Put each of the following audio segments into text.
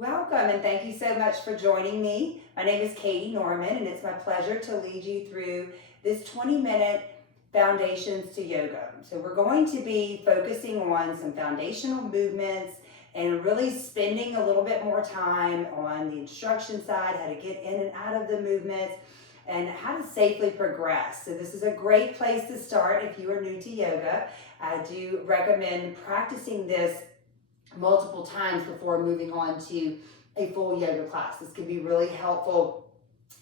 Welcome and thank you so much for joining me. My name is Katie Norman and it's my pleasure to lead you through this 20-minute Foundations to Yoga. So we're going to be focusing on some foundational movements and really spending a little bit more time on the instruction side, how to get in and out of the movements, and how to safely progress. So this is a great place to start if you are new to yoga. I do recommend practicing this multiple times before moving on to a full yoga class. This can be really helpful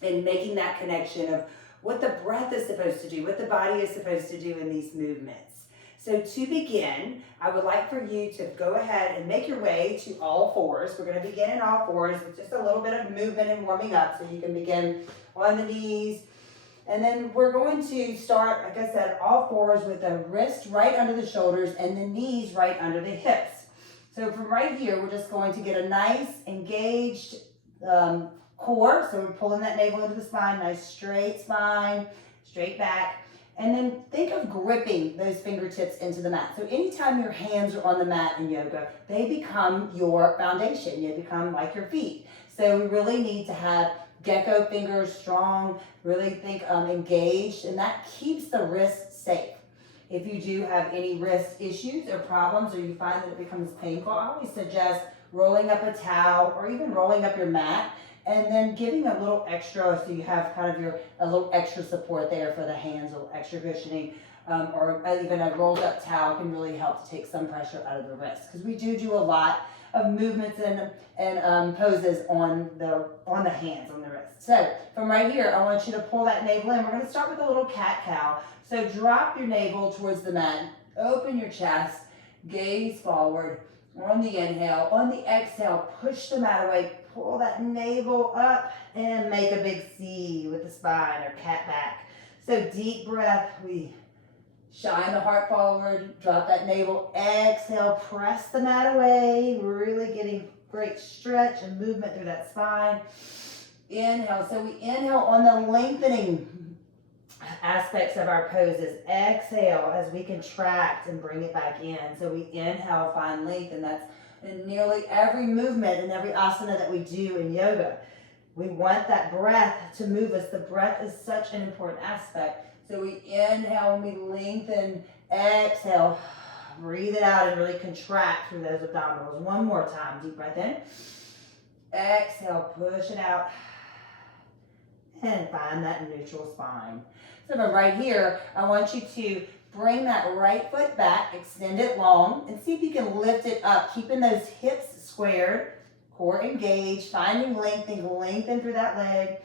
in making that connection of what the breath is supposed to do, what the body is supposed to do in these movements. So to begin, I would like for you to go ahead and make your way to all fours. We're going to begin in all fours with just a little bit of movement and warming up. So you can begin on the knees. And then we're going to start, like I said, all fours with the wrist right under the shoulders and the knees right under the hips. So from right here, we're just going to get a nice engaged core. So we're pulling that navel into the spine, nice straight spine, straight back. And then think of gripping those fingertips into the mat. So anytime your hands are on the mat in yoga, they become your foundation. They become like your feet. So we really need to have gecko fingers strong, really think engaged, and that keeps the wrist safe. If you do have any wrist issues or problems, or you find that it becomes painful, I always suggest rolling up a towel or even rolling up your mat and then giving a little extra so you have kind of a little extra support there for the hands, a little extra cushioning, or even a rolled up towel can really help to take some pressure out of the wrist, because we do a lot of movements and poses on the hands, on the wrist. So from right here, I want you to pull that navel in. We're going to start with a little cat-cow. So drop your navel towards the mat, open your chest, gaze forward on the inhale. On the exhale, push the mat away, pull that navel up, and make a big C with the spine or cat back. So deep breath, we shine the heart forward, drop that navel, exhale, press the mat away, really getting great stretch and movement through that spine. Inhale, so we inhale on the lengthening aspects of our poses. Exhale as we contract and bring it back in. So we inhale, find length, and that's in nearly every movement and every asana that we do in yoga. We want that breath to move us. The breath is such an important aspect. So we inhale and we lengthen, exhale, breathe it out and really contract through those abdominals. One more time, deep breath in. Exhale, push it out, and find that neutral spine. So from right here, I want you to bring that right foot back, extend it long, and see if you can lift it up, keeping those hips squared, core engaged, finding lengthen through that leg,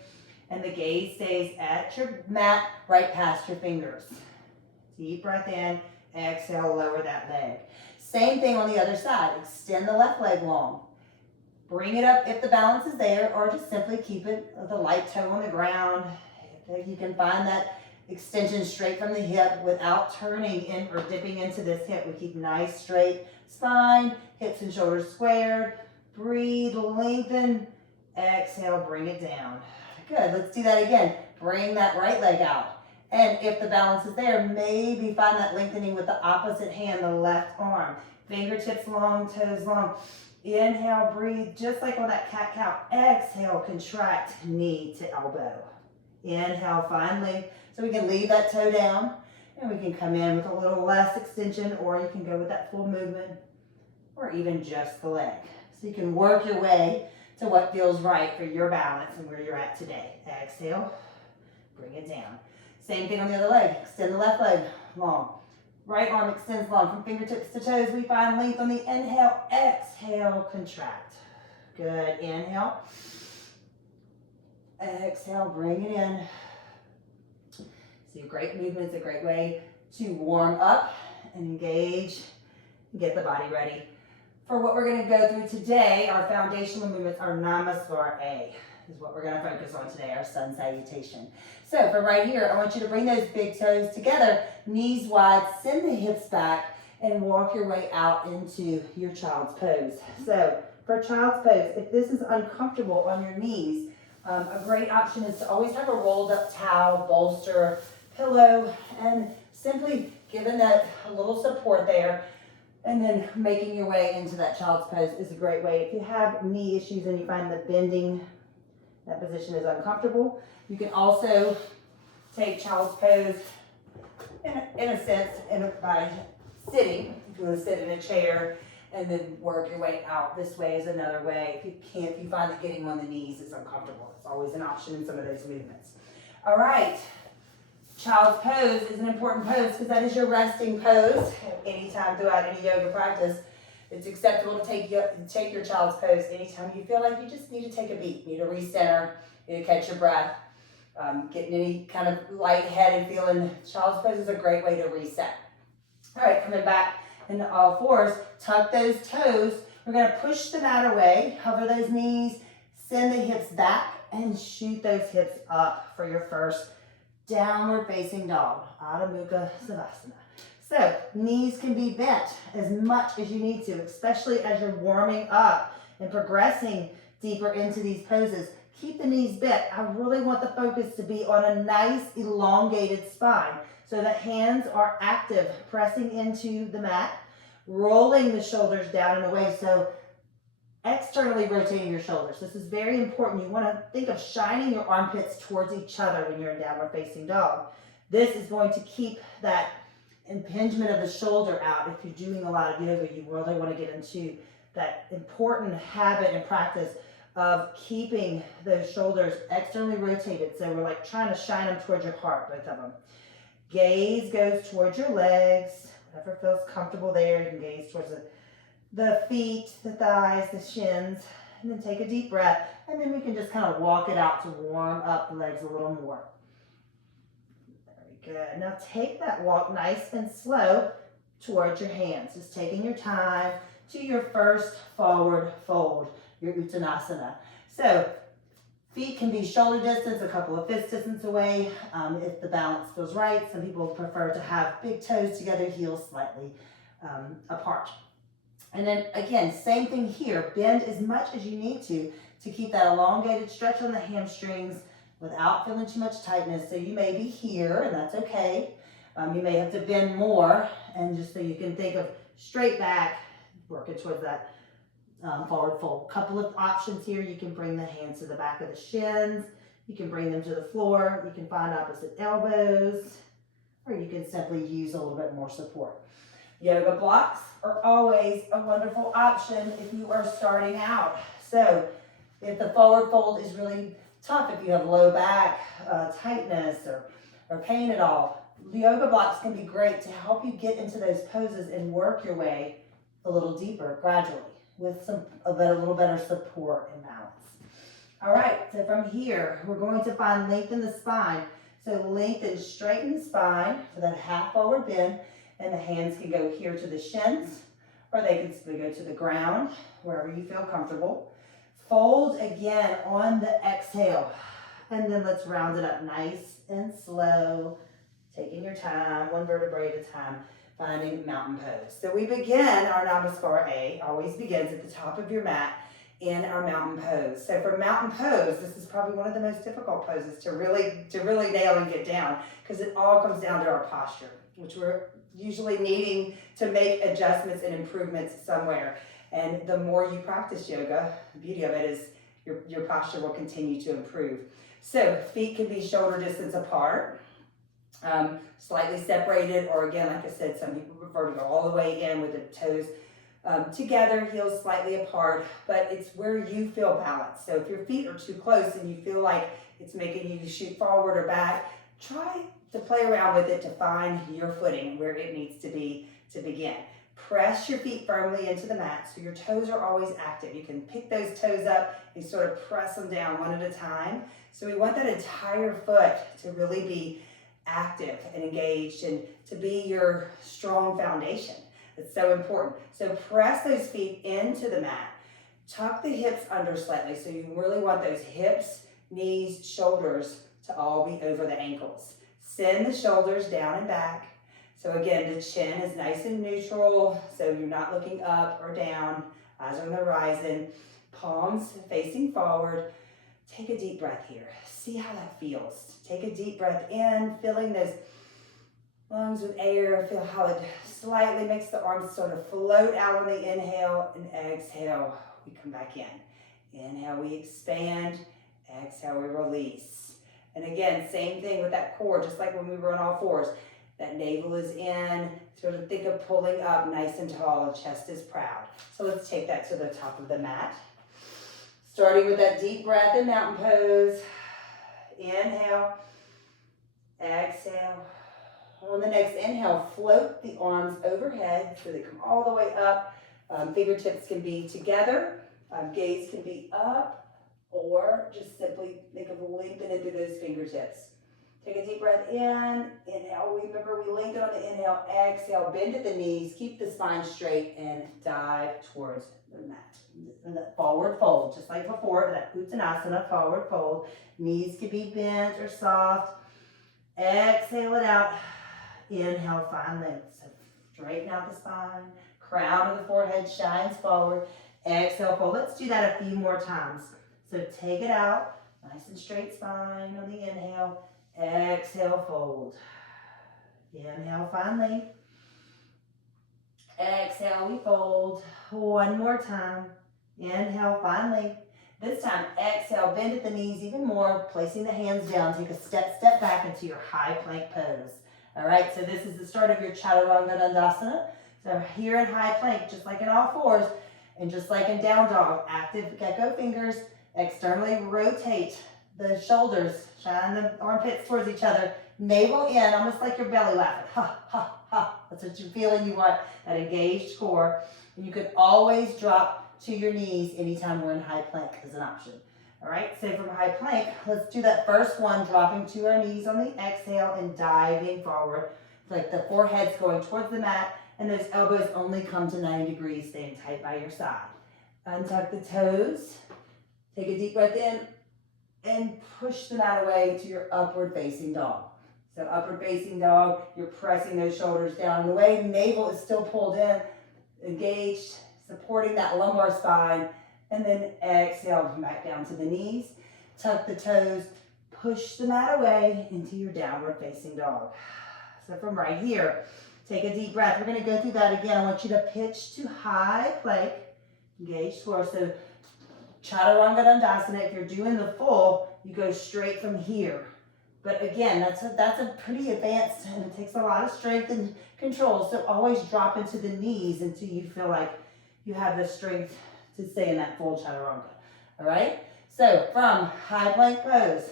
and the gaze stays at your mat, right past your fingers. Deep breath in, exhale, lower that leg. Same thing on the other side, extend the left leg long. Bring it up if the balance is there, or just simply keep it with a light toe on the ground. If you can find that extension straight from the hip without turning in or dipping into this hip. We keep nice straight spine, hips and shoulders squared. Breathe, lengthen, exhale, bring it down. Good, let's do that again. Bring that right leg out. And if the balance is there, maybe find that lengthening with the opposite hand, the left arm. Fingertips long, toes long. Inhale, breathe, just like on that cat-cow. Exhale, contract, knee to elbow. Inhale, find length. So we can leave that toe down, and we can come in with a little less extension, or you can go with that full movement, or even just the leg. So you can work your way to what feels right for your balance and where you're at today. Exhale, bring it down. Same thing on the other leg. Extend the left leg long. Right arm extends long from fingertips to toes. We find length on the inhale. Exhale, contract. Good. Inhale. Exhale, bring it in. So great movement is a great way to warm up and engage and get the body ready for what we're going to go through today. Our foundational movements are Namaskar A is what we're going to focus on today, our sun salutation. So from right here, I want you to bring those big toes together, knees wide, send the hips back, and walk your way out into your child's pose. So for child's pose, if this is uncomfortable on your knees, a great option is to always have a rolled up towel, bolster, pillow, and simply giving that a little support there. And then making your way into that child's pose is a great way. If you have knee issues and you find that bending, that position is uncomfortable, you can also take child's pose in a sense by sitting. If you want to sit in a chair and then work your way out. This way is another way. If you find that getting on the knees is uncomfortable, it's always an option in some of those movements. All right. Child's pose is an important pose because that is your resting pose. Anytime throughout any yoga practice, it's acceptable to take your child's pose anytime you feel like you just need to take a beat, need to recenter, need to catch your breath, getting any kind of lightheaded feeling. Child's pose is a great way to reset. All right, coming back into all fours, tuck those toes. We're going to push the mat away, hover those knees, send the hips back, and shoot those hips up for your first downward facing dog, Adho Mukha Savasana. So knees can be bent as much as you need to, especially as you're warming up and progressing deeper into these poses. Keep the knees bent. I really want the focus to be on a nice elongated spine so the hands are active, pressing into the mat, rolling the shoulders down and away. So externally rotating your shoulders. This is very important. You want to think of shining your armpits towards each other when you're in downward facing dog. This is going to keep that impingement of the shoulder out. If you're doing a lot of yoga, you really want to get into that important habit and practice of keeping those shoulders externally rotated. So we're like trying to shine them towards your heart, both of them. Gaze goes towards your legs, whatever feels comfortable there. You can gaze towards the feet, the thighs, the shins, and then take a deep breath. And then we can just kind of walk it out to warm up the legs a little more. Very good. Now take that walk nice and slow towards your hands. Just taking your time to your first forward fold, your Uttanasana. So feet can be shoulder distance, a couple of fist distance away if the balance feels right. Some people prefer to have big toes together, heels slightly apart. And then again, same thing here. Bend as much as you need to keep that elongated stretch on the hamstrings without feeling too much tightness. So you may be here, and that's okay. You may have to bend more, and just so you can think of straight back, working towards that forward fold. Couple of options here. You can bring the hands to the back of the shins. You can bring them to the floor. You can find opposite elbows, or you can simply use a little bit more support. Yoga blocks are always a wonderful option if you are starting out. So if the forward fold is really tough, if you have low back tightness or pain at all, the yoga blocks can be great to help you get into those poses and work your way a little deeper gradually with a little better support and balance. All right, so from here, we're going to find lengthen the spine. So lengthen, straighten the spine for that half forward bend. And the hands can go here to the shins, or they can simply go to the ground, wherever you feel comfortable. Fold again on the exhale. And then let's round it up nice and slow, taking your time, one vertebrae at a time, finding mountain pose. So we begin our Namaskar A, always begins at the top of your mat in our mountain pose. So for mountain pose, this is probably one of the most difficult poses to really nail and get down, because it all comes down to our posture, which we're usually needing to make adjustments and improvements somewhere. And the more you practice yoga, the beauty of it is your posture will continue to improve. So feet can be shoulder distance apart, slightly separated, or again, like I said, some people prefer to go all the way in with the toes together, heels slightly apart, but it's where you feel balanced. So if your feet are too close and you feel like it's making you shoot forward or back, try to play around with it to find your footing where it needs to be to begin. Press your feet firmly into the mat so your toes are always active. You can pick those toes up and sort of press them down one at a time. So we want that entire foot to really be active and engaged and to be your strong foundation. It's so important. So press those feet into the mat. Tuck the hips under slightly. So you really want those hips, knees, shoulders to all be over the ankles. Send the shoulders down and back. So again, the chin is nice and neutral, so you're not looking up or down. Eyes on the horizon. Palms facing forward. Take a deep breath here. See how that feels. Take a deep breath in, feeling those lungs with air. Feel how it slightly makes the arms sort of float out on the inhale, and exhale, we come back in. Inhale, we expand. Exhale, we release. And again, same thing with that core, just like when we were on all fours. That navel is in, sort of think of pulling up nice and tall, chest is proud. So let's take that to the top of the mat. Starting with that deep breath in mountain pose. Inhale, exhale. On the next inhale, float the arms overhead so they come all the way up. Fingertips can be together, gaze can be up, or just simply think of lengthen into those fingertips. Take a deep breath in, inhale, remember we lengthen on the inhale, exhale, bend at the knees, keep the spine straight, and dive towards the mat. And that forward fold, just like before, that Uttanasana, forward fold. Knees can be bent or soft. Exhale it out. Inhale, find length. So straighten out the spine, crown of the forehead shines forward. Exhale, fold. Let's do that a few more times. So take it out, nice and straight spine on the inhale. Exhale, fold. Inhale, find length. Exhale, we fold. One more time. Inhale, find length. This time, exhale, bend at the knees even more, placing the hands down. Take a step back into your high plank pose. All right, so this is the start of your Chaturanga Dandasana. So here in high plank, just like in all fours, and just like in down dog, active gecko fingers, externally rotate the shoulders, shine the armpits towards each other, navel in, almost like your belly laughing. Ha, ha, ha. That's what you're feeling. You want that engaged core. And you can always drop to your knees anytime we're in high plank as an option. All right, so from high plank, let's do that first one, dropping to our knees on the exhale and diving forward. It's like the forehead's going towards the mat and those elbows only come to 90 degrees, staying tight by your side. Untuck the toes, take a deep breath in, and push the mat away to your upward facing dog. So upward facing dog, you're pressing those shoulders down and away. Navel is still pulled in, engaged, supporting that lumbar spine. And then exhale, come back down to the knees. Tuck the toes, push the mat away into your downward facing dog. So from right here, take a deep breath. We're going to go through that again. I want you to pitch to high plank, engage core. So Chaturanga Dandasana, if you're doing the full, you go straight from here. But again, that's a pretty advanced, and it takes a lot of strength and control. So always drop into the knees until you feel like you have the strength to stay in that full Chaturanga. All right? So from high plank pose,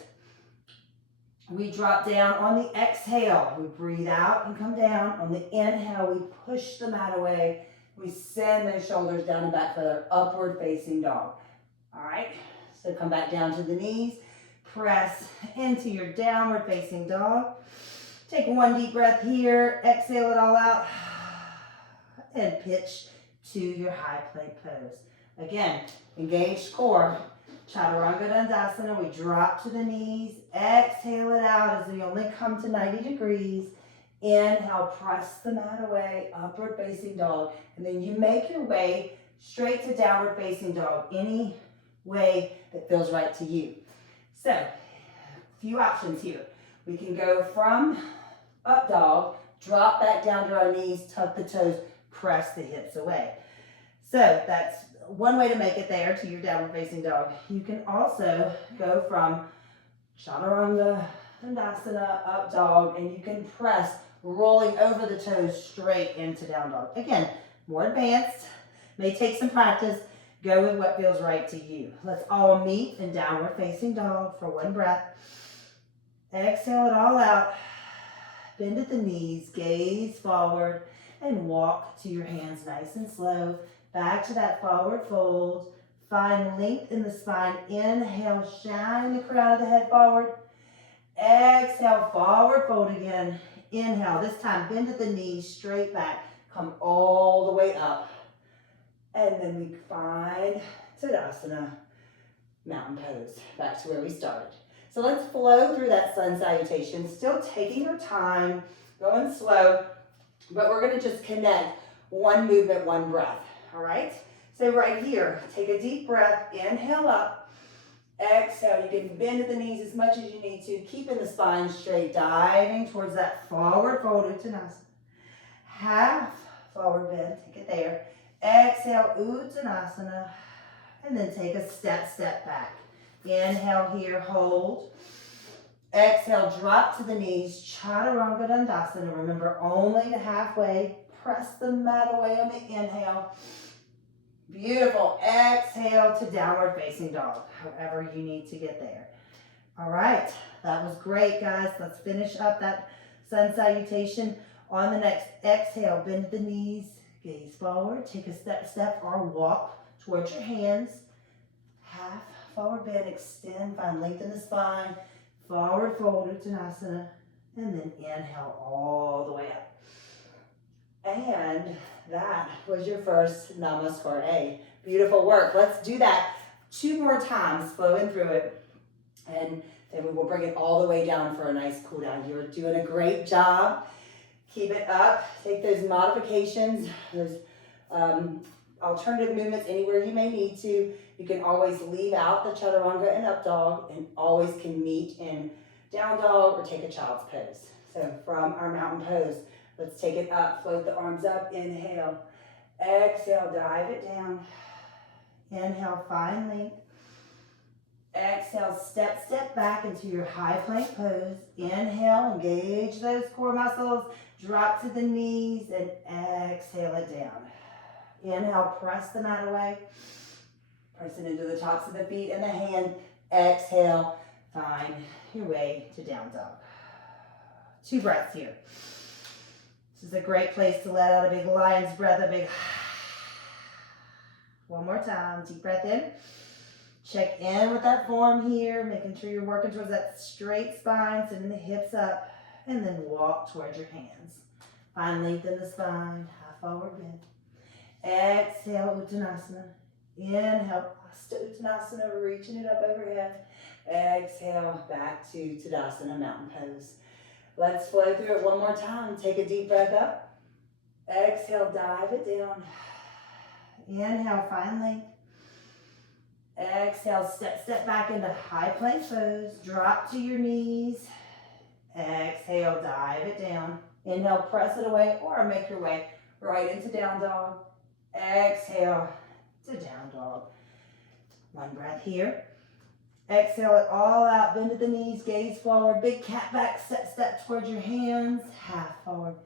we drop down on the exhale. We breathe out and come down. On the inhale, we push the mat away. We send those shoulders down and back for our upward facing dog. All right? So come back down to the knees. Press into your downward facing dog. Take one deep breath here. Exhale it all out. And pitch to your high plank pose. Again, engaged core. Chaturanga Dandasana. We drop to the knees. Exhale it out as we only come to 90 degrees. Inhale, press the mat away. Upward facing dog. And then you make your way straight to downward facing dog. Any way that feels right to you. So, a few options here. We can go from up dog, drop back down to our knees, tuck the toes, press the hips away. So that's one way to make it there to your downward facing dog. You can also go from Chaturanga Dandasana, up dog, and you can press, rolling over the toes straight into down dog. Again, more advanced, may take some practice. Go with what feels right to you. Let's all meet in downward facing dog for one breath. Exhale it all out. Bend at the knees, gaze forward, and walk to your hands nice and slow. Back to that forward fold. Find length in the spine. Inhale, shine the crown of the head forward. Exhale, forward fold again. Inhale, this time bend at the knees, straight back. Come all the way up. And then we find Tadasana, mountain pose, back to where we started. So let's flow through that sun salutation, still taking our time, going slow, but we're gonna just connect one movement, one breath, all right? So right here, take a deep breath, inhale up, Exhale, you can bend at the knees as much as you need to, keeping the spine straight, diving towards that forward fold, Uttanasana. Half forward bend, take it there. Exhale, Uttanasana, and then take a step back. Inhale here, hold. Exhale, drop to the knees, Chaturanga Dandasana. Remember, only to halfway. Press the mat away on the inhale. Beautiful. Exhale to downward facing dog, however you need to get there. All right, that was great, guys. Let's finish up that sun salutation. On the next exhale, bend the knees, gaze forward, take a step or walk towards your hands. Half forward bend, extend, find length in the spine. Forward fold, Uttanasana, and then inhale all the way up. And that was your first Namaskar A. Beautiful work. Let's do that 2 more times, flowing through it. And then we will bring it all the way down for a nice cool down. You're doing a great job. Keep it up. Take those modifications, those alternative movements anywhere you may need to. You can always leave out the Chaturanga and up dog, and always can meet in down dog or take a child's pose. So from our mountain pose, let's take it up, float the arms up, inhale. Exhale, dive it down. Inhale, find length. Exhale, step back into your high plank pose. Inhale, engage those core muscles. Drop to the knees and exhale it down. Inhale, press the mat away. Press it into the tops of the feet and the hand. Exhale, find your way to down dog. 2 breaths here. This is a great place to let out a big lion's breath, a big. One more time, deep breath in. Check in with that form here, making sure you're working towards that straight spine, sending the hips up, and then walk towards your hands. Find length in the spine, half forward bend. Exhale, Uttanasana. Inhale, Hasta Uttanasana, reaching it up overhead. Exhale, back to Tadasana, mountain pose. Let's flow through it one more time. Take a deep breath up. Exhale, dive it down. Inhale, find length. Exhale, step back into high plank pose. Drop to your knees. Exhale, dive it down. Inhale, press it away or make your way right into down dog. Exhale to down dog. 1 breath here. Exhale it all out, bend at the knees, gaze forward, big cat back, step towards your hands, half forward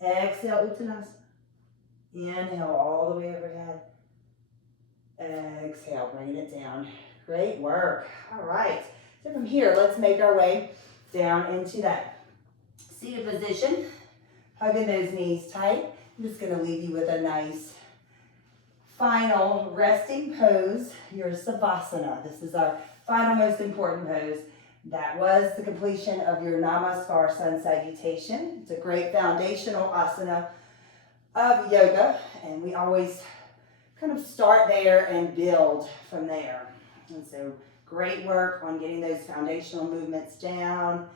bend. Exhale, Uttanasana. Inhale all the way overhead. Exhale, bringing it down. Great work. All right. So from here, let's make our way down into that seated position. Hugging those knees tight. I'm just going to leave you with a nice final resting pose, your Savasana. This is our final most important pose. That was the completion of your Namaskar Sun Salutation. It's a great foundational asana of yoga, and we always kind of start there and build from there. And so great work on getting those foundational movements down,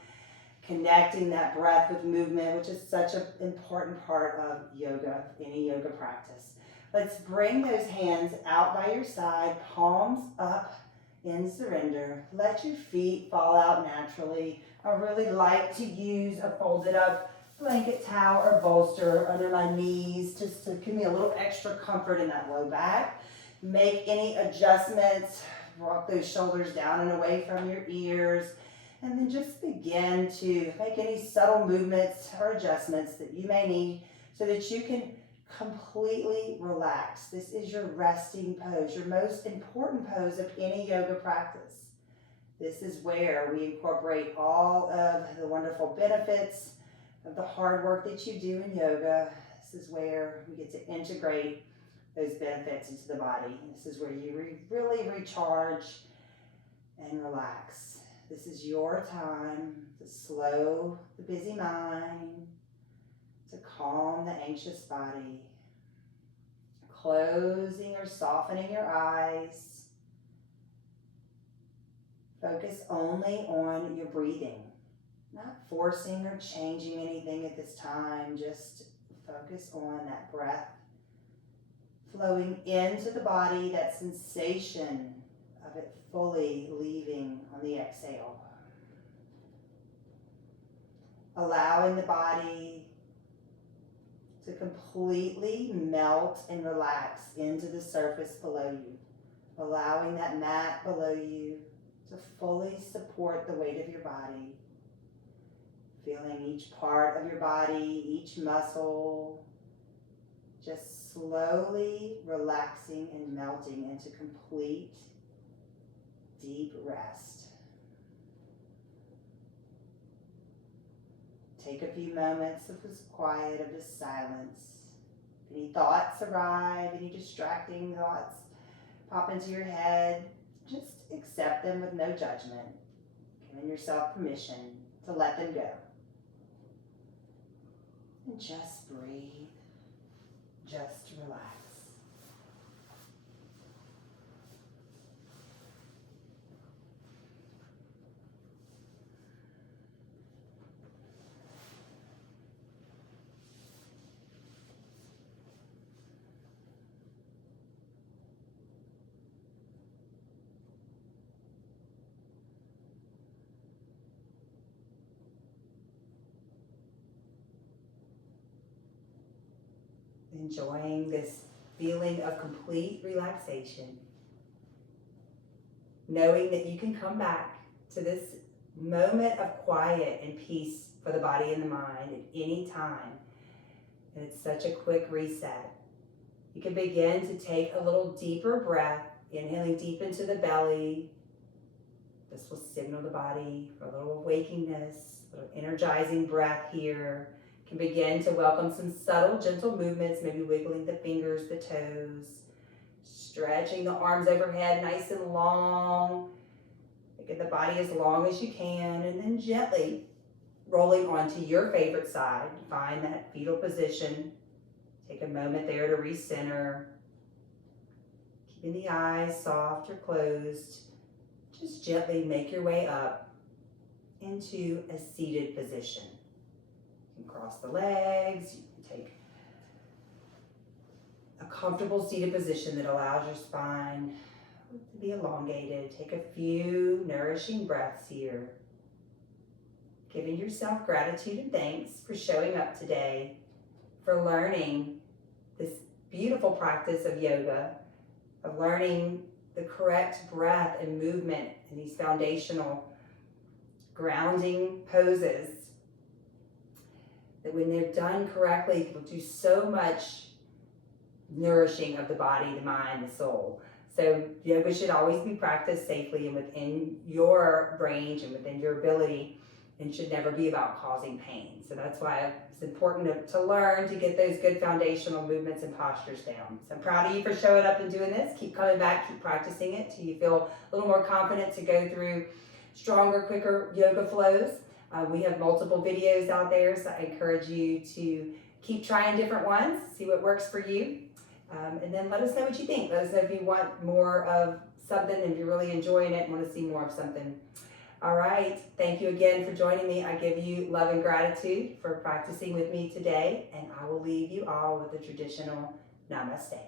connecting that breath with movement, which is such an important part of yoga, any yoga practice. Let's bring those hands out by your side, palms up in surrender. Let your feet fall out naturally. I really like to use a folded up blanket, towel, or bolster under my knees just to give me a little extra comfort in that low back. Make any adjustments, rock those shoulders down and away from your ears, and then just begin to make any subtle movements or adjustments that you may need so that you can completely relax. This is your resting pose, your most important pose of any yoga practice. This is where we incorporate all of the wonderful benefits of the hard work that you do in yoga. This is where we get to integrate those benefits into the body. This is where you really recharge and relax. This is your time to slow the busy mind, to calm the anxious body, closing or softening your eyes. Focus only on your breathing, not forcing or changing anything at this time. Just focus on that breath flowing into the body, that sensation of of it fully leaving on the exhale. Allowing the body to completely melt and relax into the surface below you. Allowing that mat below you to fully support the weight of your body. Feeling each part of your body, each muscle, just slowly relaxing and melting into complete, deep rest. Take a few moments of this quiet, of this silence. If any thoughts arrive, any distracting thoughts pop into your head, just accept them with no judgment. Giving yourself permission to let them go. And just breathe. Just relax. Enjoying this feeling of complete relaxation. Knowing that you can come back to this moment of quiet and peace for the body and the mind at any time. And it's such a quick reset. You can begin to take a little deeper breath, inhaling deep into the belly. This will signal the body for a little awakeness, a little energizing breath here. You can begin to welcome some subtle, gentle movements, maybe wiggling the fingers, the toes, stretching the arms overhead nice and long. Get the body as long as you can, and then gently rolling onto your favorite side. Find that fetal position. Take a moment there to recenter. Keeping the eyes soft or closed. Just gently make your way up into a seated position. You can cross the legs. You can take a comfortable seated position that allows your spine to be elongated. Take a few nourishing breaths here. Giving yourself gratitude and thanks for showing up today, for learning this beautiful practice of yoga, of learning the correct breath and movement in these foundational grounding poses that when they're done correctly will do so much nourishing of the body, the mind, the soul. So yoga should always be practiced safely and within your range and within your ability, and should never be about causing pain. So that's why it's important to learn to get those good foundational movements and postures down. So I'm proud of you for showing up and doing this. Keep coming back, keep practicing it till you feel a little more confident to go through stronger, quicker yoga flows. We have multiple videos out there, so I encourage you to keep trying different ones, see what works for you. And then let us know what you think. Let us know if you want more of something, if you're really enjoying it and want to see more of something. All right, thank you again for joining me. I give you love and gratitude for practicing with me today, and I will leave you all with a traditional namaste.